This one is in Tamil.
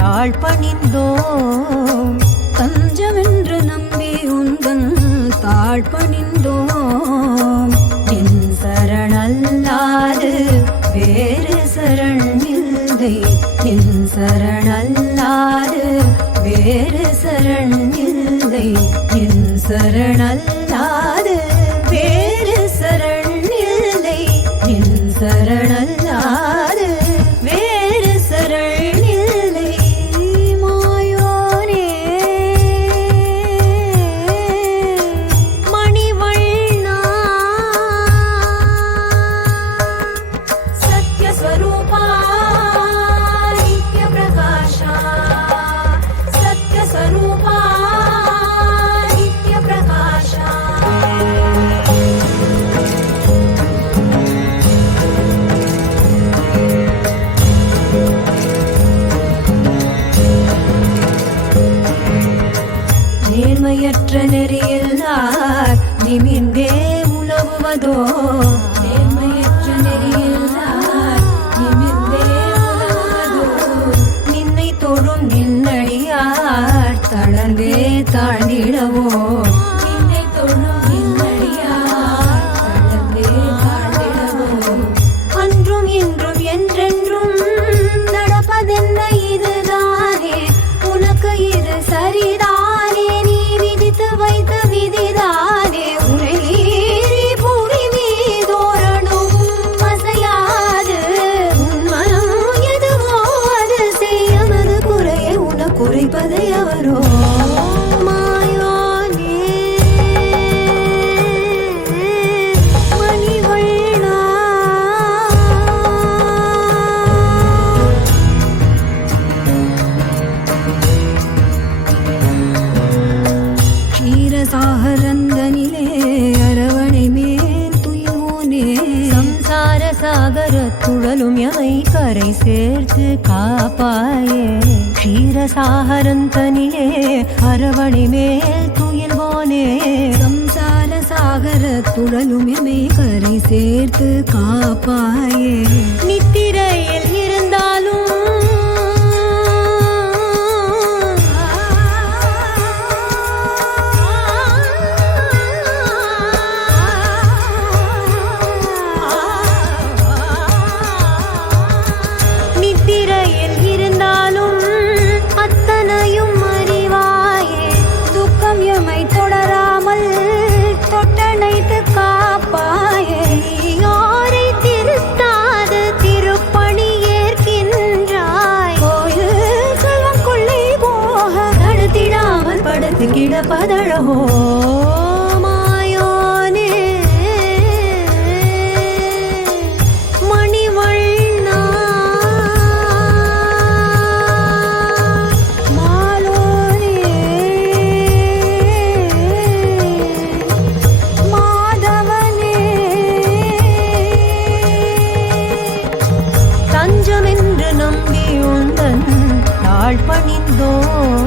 தாழ்பணிந்தோம் தஞ்சமென்று நம்பி உந்தன் தாழ்பணிந்தோம் நின் சரணல்லாது வேறு சரண் இல்லை நின் சரணல்லாது வேறு சரண் இல்லை நின் சரணல்லாது வேறு சரண் இல்லை நின் சரணல்லாது வேறு சரண் இல்லை மாயோனே மணிவண்ணா சத்யஸ்வரூபா நித்ய பிரகாஷா சத்யஸ்வரூபா நித்ய பிரகாஷா நேர்மையற்ற நெறியில்லார் நிமிர்ந்தே உலவுவதோ நேர்மையற்ற நெறியில்லார் நிமிர்ந்தே உலவுவதோ நின்னை தொழும் நின்னடியார் தளர்ந்தே தாழ்ந்திடவோ நின்னை தொழும் நின்னடியார் தளர்ந்தே தாழ்ந்திடவோ அன்றும் இன்றும் என்றென்றும் நடப்பதென்ன இதுதானே உனக்கு இது சரிதானே நீ விதித்து வைத்த விதிதானே உரை பூமி மீதோரணும் அசையாது உன்மனம் எதுவோ அது செய்யமது குறையை உன குறைப்பதை அவரோ மாயோனே மணிவண்ணா க்ஷீரசாகரந்தனிலே அரவணை மேல் துயில்வோனே சம்சார சாகர துழலும் எமை கரை சேர்த்து காப்பாயே க்ஷீரசாகரந்தனிலே அரவணை மேல் துயில்வோனே சம்சார சாகர துழலும் எமை கரை சேர்த்து காப்பாயே நித்திரையில் இருந்தாலும் நித்திரையில் இருந்தாலும் அத்தனையும் அறிவாயே துக்கம் எமை தொடராமல் தொட்டணைத்து காப்பாயே யாரை திருத்தாது திருப்பணி ஏற்கின்றாய் கோயில் செல்வம் கொள்ளை போக நடத்திடாமல் படுத்து கிடப்பதழகோ மாயோனே மணிவண்ணா மாலோனே மாதவனே தஞ்சமென்று நம்பி உந்தன் தாழ்பணிந்தோம்